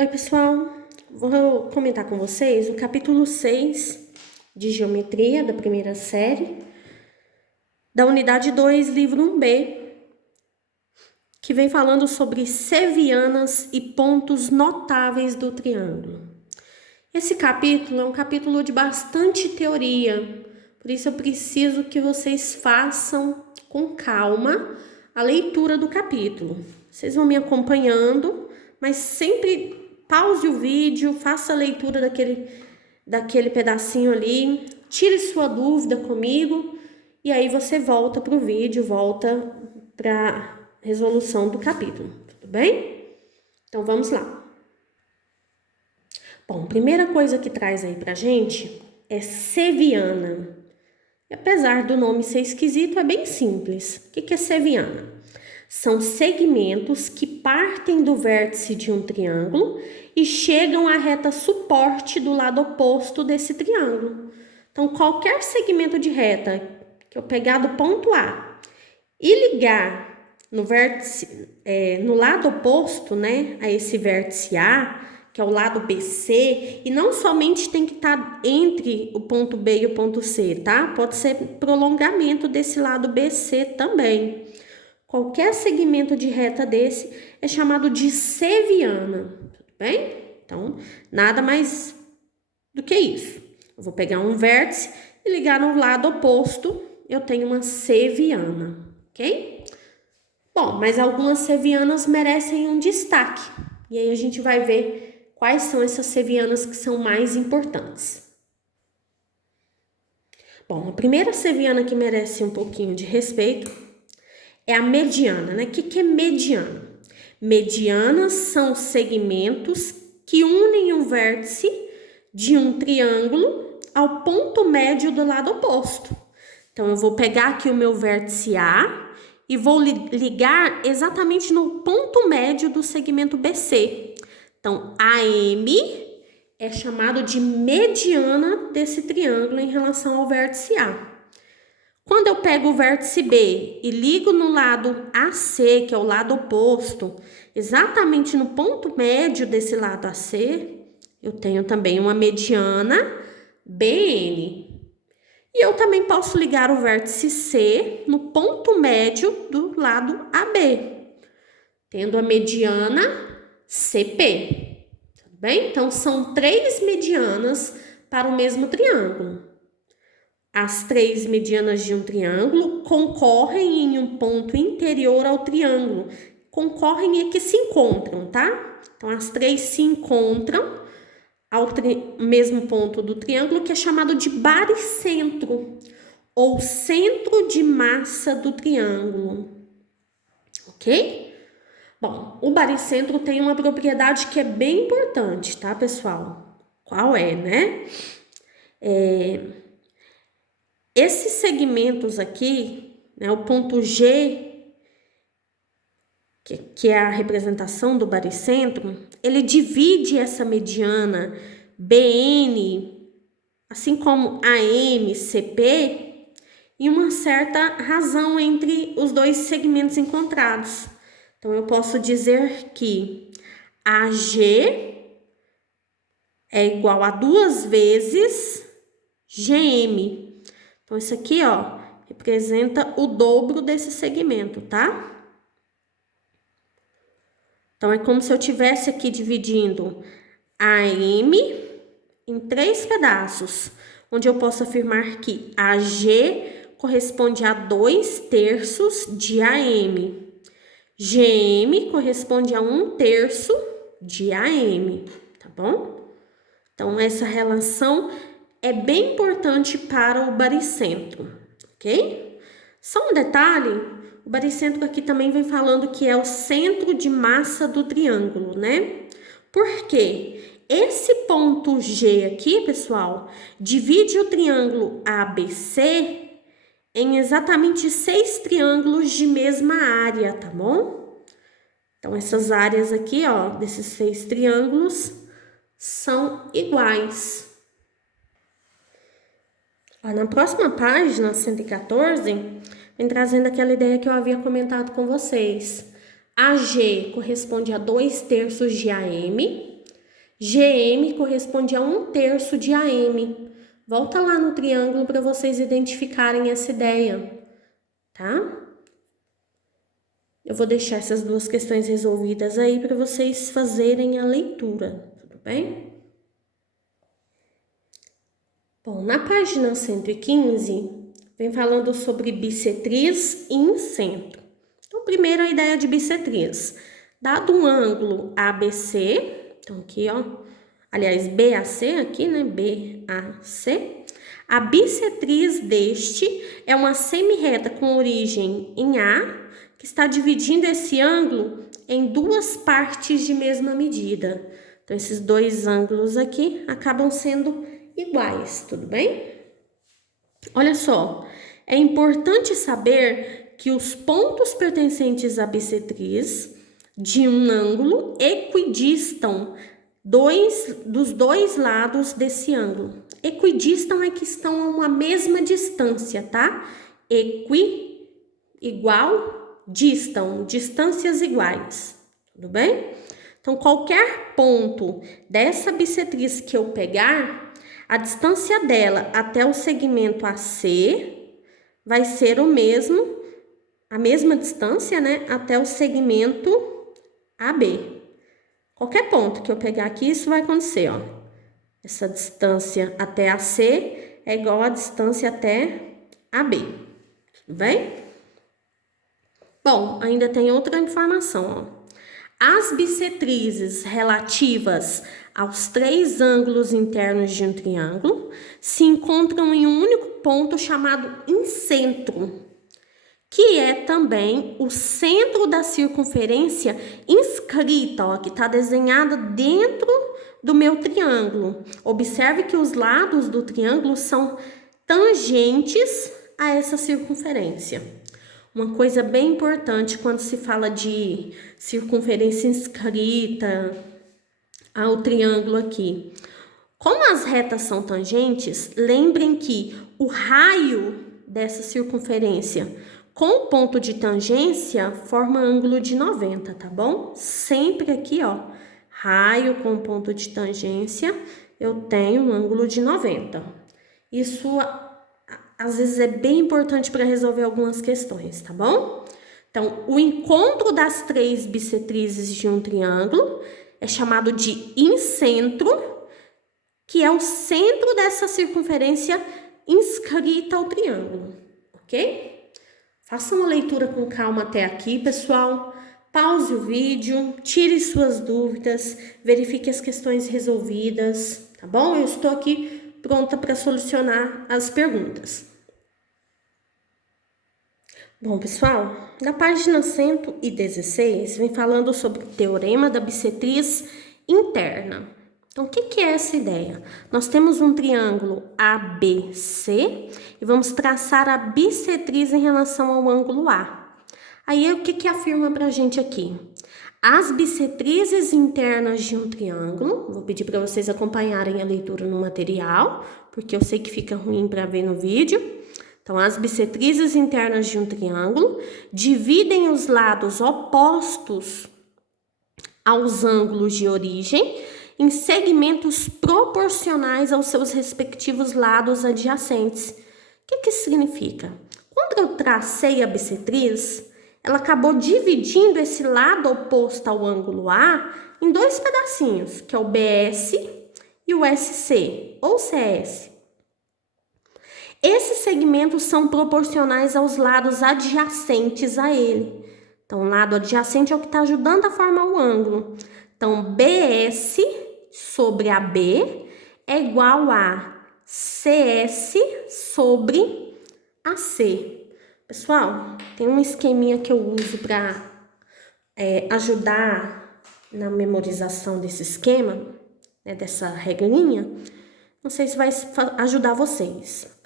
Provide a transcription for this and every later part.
Oi, pessoal. Vou comentar com vocês o capítulo 6 de Geometria da primeira série, da unidade 2, livro 1B, que vem falando sobre sevianas e pontos notáveis do triângulo. Esse capítulo é um capítulo de bastante teoria, por isso eu preciso que vocês façam com calma a leitura do capítulo. Vocês vão me acompanhando, mas sempre pause o vídeo, faça a leitura daquele pedacinho ali, tire sua dúvida comigo e aí você volta para o vídeo, volta para a resolução do capítulo, tudo bem? Então vamos lá. Bom, a primeira coisa que traz aí pra gente é seviana. E apesar do nome ser esquisito, é bem simples. O que é seviana? São segmentos que partem do vértice de um triângulo e chegam à reta suporte do lado oposto desse triângulo. Então, qualquer segmento de reta que eu pegar do ponto A e ligar no vértice, no lado oposto, né, a esse vértice A, que é o lado BC, e não somente tem que estar entre o ponto B e o ponto C, tá? Pode ser prolongamento desse lado BC também. Qualquer segmento de reta desse é chamado de seviana, tudo bem? Então, nada mais do que isso. Eu vou pegar um vértice e ligar no lado oposto, eu tenho uma seviana, ok? Bom, mas algumas sevianas merecem um destaque. E aí a gente vai ver quais são essas sevianas que são mais importantes. Bom, a primeira seviana que merece um pouquinho de respeito é a mediana, né? O que é mediana? Medianas são segmentos que unem um vértice de um triângulo ao ponto médio do lado oposto. Então, eu vou pegar aqui o meu vértice A e vou ligar exatamente no ponto médio do segmento BC. Então, AM é chamado de mediana desse triângulo em relação ao vértice A. Quando eu pego o vértice B e ligo no lado AC, que é o lado oposto, exatamente no ponto médio desse lado AC, eu tenho também uma mediana BN. E eu também posso ligar o vértice C no ponto médio do lado AB, tendo a mediana CP. Tudo bem? Então, são 3 medianas para o mesmo triângulo. As 3 medianas de um triângulo concorrem em um ponto interior ao triângulo. Concorrem é que se encontram, tá? Então, as 3 se encontram ao mesmo ponto do triângulo, que é chamado de baricentro, ou centro de massa do triângulo. Ok? Bom, o baricentro tem uma propriedade que é bem importante, tá, pessoal? Qual é, né? Esses segmentos aqui, né, o ponto G, que é a representação do baricentro, ele divide essa mediana BN, assim como AM, CP, em uma certa razão entre os dois segmentos encontrados. Então, eu posso dizer que AG é igual a 2 vezes GM. Então, isso aqui, ó, representa o dobro desse segmento, tá? Então, é como se eu tivesse aqui dividindo AM em 3 pedaços, onde eu posso afirmar que AG corresponde a 2/3 de AM. GM corresponde a 1/3 de AM, tá bom? Então, essa relação é bem importante para o baricentro, ok? Só um detalhe, o baricentro aqui também vem falando que é o centro de massa do triângulo, né? Por quê? Esse ponto G aqui, pessoal, divide o triângulo ABC em exatamente 6 triângulos de mesma área, tá bom? Então, essas áreas aqui, ó, desses 6 triângulos são iguais. Ó, na próxima página, 114, vem trazendo aquela ideia que eu havia comentado com vocês. AG corresponde a 2/3 de AM GM corresponde a 1/3 de AM. Volta lá no triângulo para vocês identificarem essa ideia, tá? Eu vou deixar essas duas questões resolvidas aí para vocês fazerem a leitura, tudo bem? Bom, na página 115, vem falando sobre bissetriz e incentro. Então, primeiro a ideia de bissetriz. Dado um ângulo ABC, então aqui, ó, aliás, BAC aqui, né, BAC, a bissetriz deste é uma semirreta com origem em A, que está dividindo esse ângulo em duas partes de mesma medida. Então, esses dois ângulos aqui acabam sendo iguais, tudo bem? Olha só, é importante saber que os pontos pertencentes à bissetriz de um ângulo equidistam dos dois lados desse ângulo. Equidistam é que estão a uma mesma distância, tá? Igual, distam, distâncias iguais, tudo bem? Então, qualquer ponto dessa bissetriz que eu pegar, a distância dela até o segmento AC vai ser a mesma distância, né, até o segmento AB. Qualquer ponto que eu pegar aqui, isso vai acontecer, ó. Essa distância até AC é igual à distância até AB, tudo bem? Bom, ainda tem outra informação, ó. As bissetrizes relativas aos três ângulos internos de um triângulo se encontram em um único ponto chamado incentro, que é também o centro da circunferência inscrita, ó, que está desenhada dentro do meu triângulo. Observe que os lados do triângulo são tangentes a essa circunferência. Uma coisa bem importante quando se fala de circunferência inscrita ao triângulo aqui. Como as retas são tangentes, lembrem que o raio dessa circunferência com o ponto de tangência forma ângulo de 90, tá bom? Sempre aqui, ó, raio com ponto de tangência, eu tenho um ângulo de 90. Isso às vezes é bem importante para resolver algumas questões, tá bom? Então, o encontro das três bissetrizes de um triângulo é chamado de incentro, que é o centro dessa circunferência inscrita ao triângulo, ok? Faça uma leitura com calma até aqui, pessoal. Pause o vídeo, tire suas dúvidas, verifique as questões resolvidas, tá bom? Eu estou aqui pronta para solucionar as perguntas. Bom, pessoal, na página 116, vem falando sobre o teorema da bissetriz interna. Então, o que é essa ideia? Nós temos um triângulo ABC e vamos traçar a bissetriz em relação ao ângulo A. Aí, o que afirma pra gente aqui? As bissetrizes internas de um triângulo, vou pedir para vocês acompanharem a leitura no material, porque eu sei que fica ruim para ver no vídeo. Então, as bissetrizes internas de um triângulo dividem os lados opostos aos ângulos de origem em segmentos proporcionais aos seus respectivos lados adjacentes. O que isso significa? Quando eu tracei a bissetriz, ela acabou dividindo esse lado oposto ao ângulo A em dois pedacinhos, que é o BS e o SC, ou CS. Esses segmentos são proporcionais aos lados adjacentes a ele. Então, o lado adjacente é o que está ajudando a formar o ângulo. Então, BS sobre AB é igual a CS sobre AC. Pessoal, tem um esqueminha que eu uso para ajudar na memorização desse esquema, né, dessa regrinha. Não sei se vai ajudar vocês.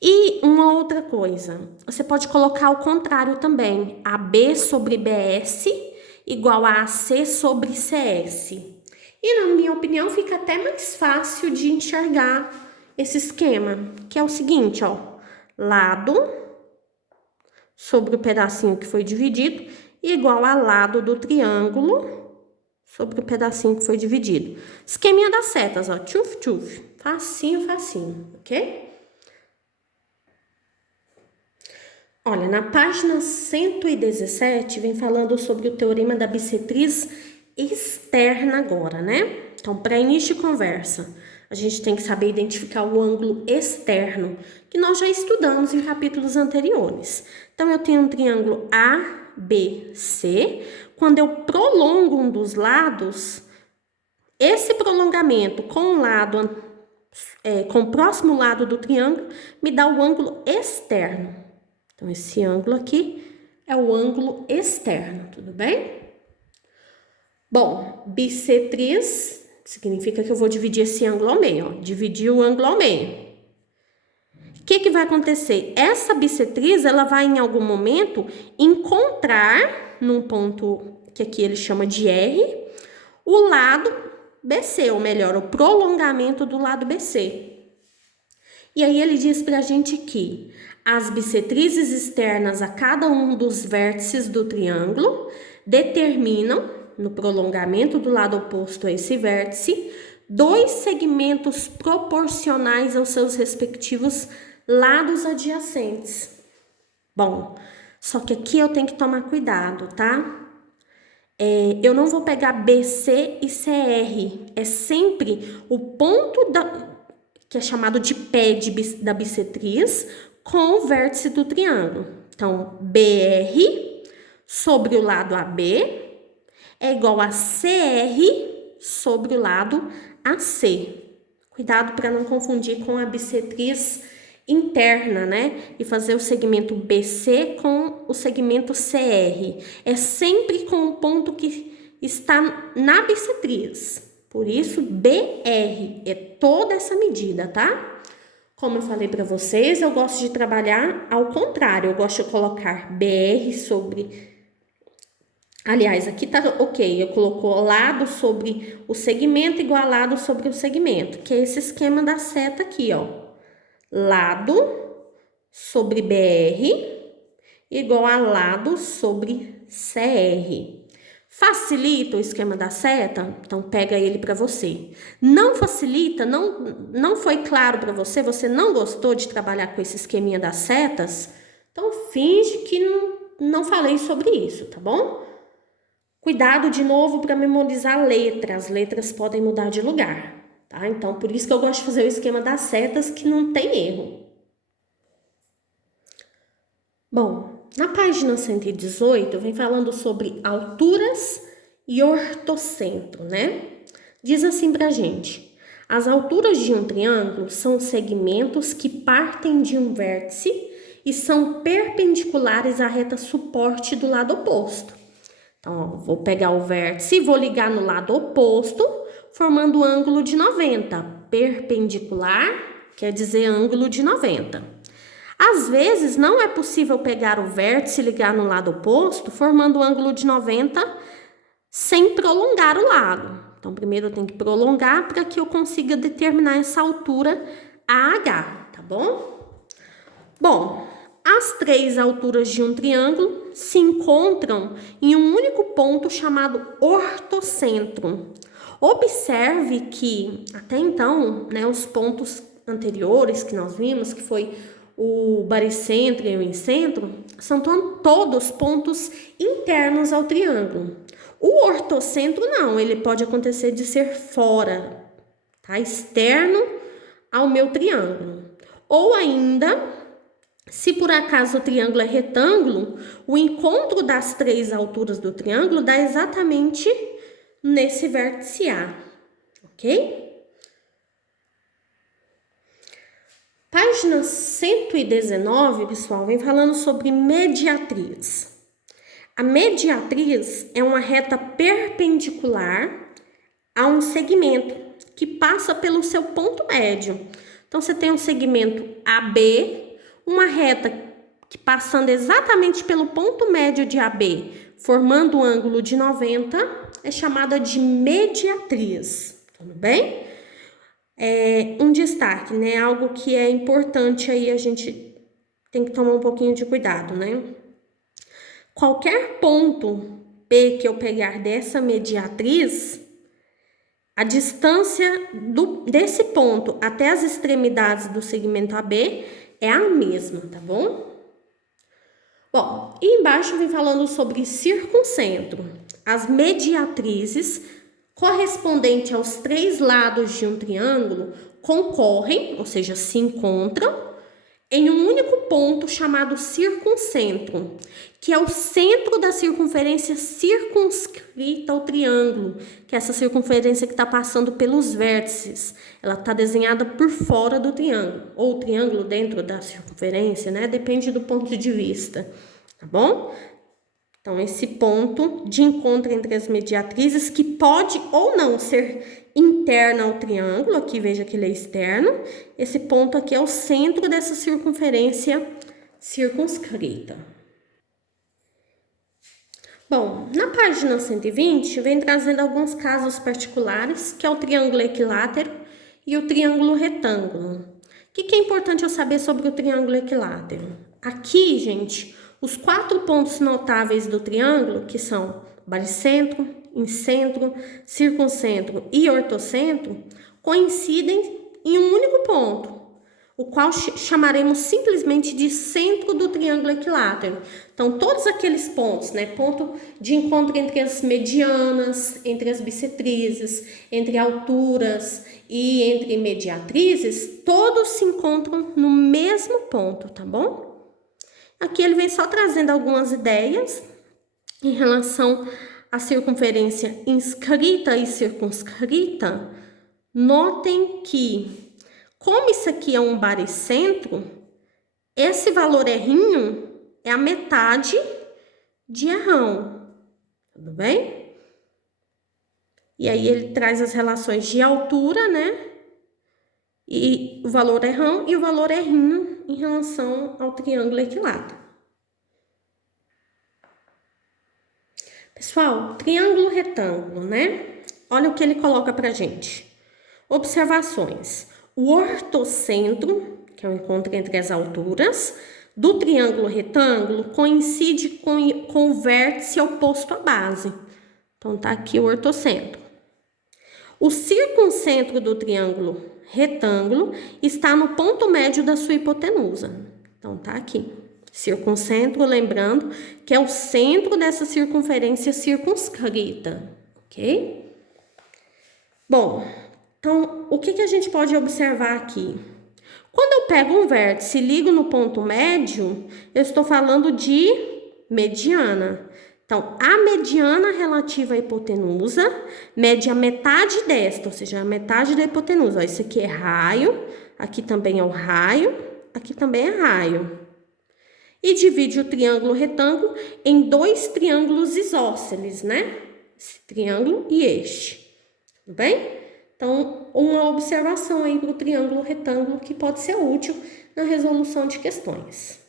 E uma outra coisa, você pode colocar ao contrário também, AB sobre BS igual a AC sobre CS. E na minha opinião fica até mais fácil de enxergar esse esquema, que é o seguinte, ó, lado sobre o pedacinho que foi dividido igual a lado do triângulo sobre o pedacinho que foi dividido. Esqueminha das setas, ó, tchuf, tchuf, facinho, facinho, ok? Olha, na página 117, vem falando sobre o teorema da bissetriz externa agora, né? Então, para início de conversa, a gente tem que saber identificar o ângulo externo, que nós já estudamos em capítulos anteriores. Então, eu tenho um triângulo ABC. Quando eu prolongo um dos lados, esse prolongamento com o próximo lado do triângulo me dá o ângulo externo. Então, esse ângulo aqui é o ângulo externo, tudo bem? Bom, bissetriz significa que eu vou dividir esse ângulo ao meio, ó. Dividir o ângulo ao meio. O que vai acontecer? Essa bissetriz, ela vai em algum momento encontrar num ponto que aqui ele chama de R, o lado BC, ou melhor, o prolongamento do lado BC. E aí ele diz pra gente que as bissetrizes externas a cada um dos vértices do triângulo determinam, no prolongamento do lado oposto a esse vértice, dois segmentos proporcionais aos seus respectivos lados adjacentes. Bom, só que aqui eu tenho que tomar cuidado, tá? Eu não vou pegar BC e CR, é sempre o ponto que é chamado de pé da bissetriz com o vértice do triângulo. Então, BR sobre o lado AB é igual a CR sobre o lado AC. Cuidado para não confundir com a bissetriz interna, né? E fazer o segmento BC com o segmento CR. É sempre com o ponto que está na bissetriz. Por isso, BR é toda essa medida, tá? Como eu falei para vocês, eu gosto de trabalhar ao contrário. Eu gosto de colocar BR sobre... Aliás, aqui tá ok, eu colocou lado sobre o segmento igual a lado sobre o segmento, que é esse esquema da seta aqui, ó. Lado sobre BR igual a lado sobre CR. Facilita o esquema da seta? Então, pega ele para você. Não facilita, não foi claro para você, você não gostou de trabalhar com esse esqueminha das setas? Então, finge que não falei sobre isso, tá bom? Cuidado de novo para memorizar letras. As letras podem mudar de lugar, tá? Então, por isso que eu gosto de fazer o esquema das setas, que não tem erro. Bom, na página 118, vem falando sobre alturas e ortocentro, né? Diz assim pra gente: as alturas de um triângulo são segmentos que partem de um vértice e são perpendiculares à reta suporte do lado oposto. Então, ó, vou pegar o vértice e vou ligar no lado oposto, formando o ângulo de 90. Perpendicular quer dizer ângulo de 90. Às vezes, não é possível pegar o vértice e ligar no lado oposto, formando o ângulo de 90 sem prolongar o lado. Então, primeiro eu tenho que prolongar para que eu consiga determinar essa altura AH, tá bom? Bom, as três alturas de um triângulo se encontram em um único ponto chamado ortocentro. Observe que, até então, né, os pontos anteriores que nós vimos, que foi o baricentro e o incentro, são todos pontos internos ao triângulo. O ortocentro não, ele pode acontecer de ser fora, tá? Externo ao meu triângulo. Ou ainda, se por acaso o triângulo é retângulo, o encontro das três alturas do triângulo dá exatamente nesse vértice A, ok? Página 119, pessoal, vem falando sobre mediatriz. A mediatriz é uma reta perpendicular a um segmento que passa pelo seu ponto médio. Então, você tem um segmento AB, uma reta que passando exatamente pelo ponto médio de AB, formando um ângulo de 90, é chamada de mediatriz. Tudo bem? Um destaque, né? Algo que é importante aí, a gente tem que tomar um pouquinho de cuidado, né? Qualquer ponto P que eu pegar dessa mediatriz, a distância desse ponto até as extremidades do segmento AB é a mesma, tá bom? Bom, e embaixo vem falando sobre circuncentro. As mediatrizes correspondentes aos 3 lados de um triângulo concorrem, ou seja, se encontram, em um único ponto chamado circuncentro, que é o centro da circunferência circunscrita ao triângulo, que é essa circunferência que está passando pelos vértices. Ela está desenhada por fora do triângulo, ou o triângulo dentro da circunferência, né? Depende do ponto de vista, tá bom? Então, esse ponto de encontro entre as mediatrizes, que pode ou não ser interna ao triângulo, aqui veja que ele é externo, esse ponto aqui é o centro dessa circunferência circunscrita. Bom, na página 120, vem trazendo alguns casos particulares, que é o triângulo equilátero e o triângulo retângulo. O que é importante eu saber sobre o triângulo equilátero? Aqui, gente, os 4 pontos notáveis do triângulo, que são baricentro, incentro, circuncentro e ortocentro, coincidem em um único ponto, o qual chamaremos simplesmente de centro do triângulo equilátero. Então, todos aqueles pontos, né, ponto de encontro entre as medianas, entre as bissetrizes, entre alturas e entre mediatrizes, todos se encontram no mesmo ponto, tá bom? Aqui ele vem só trazendo algumas ideias em relação à circunferência inscrita e circunscrita. Notem que, como isso aqui é um baricentro, esse valor R' é a metade de R', tudo bem? E aí ele traz as relações de altura, né? E o valor R' e o valor R' em relação ao triângulo equilátero. Pessoal, triângulo retângulo, né? Olha o que ele coloca pra gente. Observações. O ortocentro, que é o encontro entre as alturas, do triângulo retângulo coincide com o vértice oposto à base. Então, tá aqui o ortocentro. O circuncentro do triângulo retângulo está no ponto médio da sua hipotenusa. Então, tá aqui. Circuncentro, lembrando que é o centro dessa circunferência circunscrita, ok? Bom, então, o que a gente pode observar aqui? Quando eu pego um vértice e ligo no ponto médio, eu estou falando de mediana. Então, a mediana relativa à hipotenusa mede a metade desta, ou seja, a metade da hipotenusa. Ó, isso aqui é raio, aqui também é o raio, aqui também é raio. E divide o triângulo retângulo em 2 triângulos isósceles, né? Esse triângulo e este, tudo bem? Então, uma observação aí para o triângulo retângulo que pode ser útil na resolução de questões.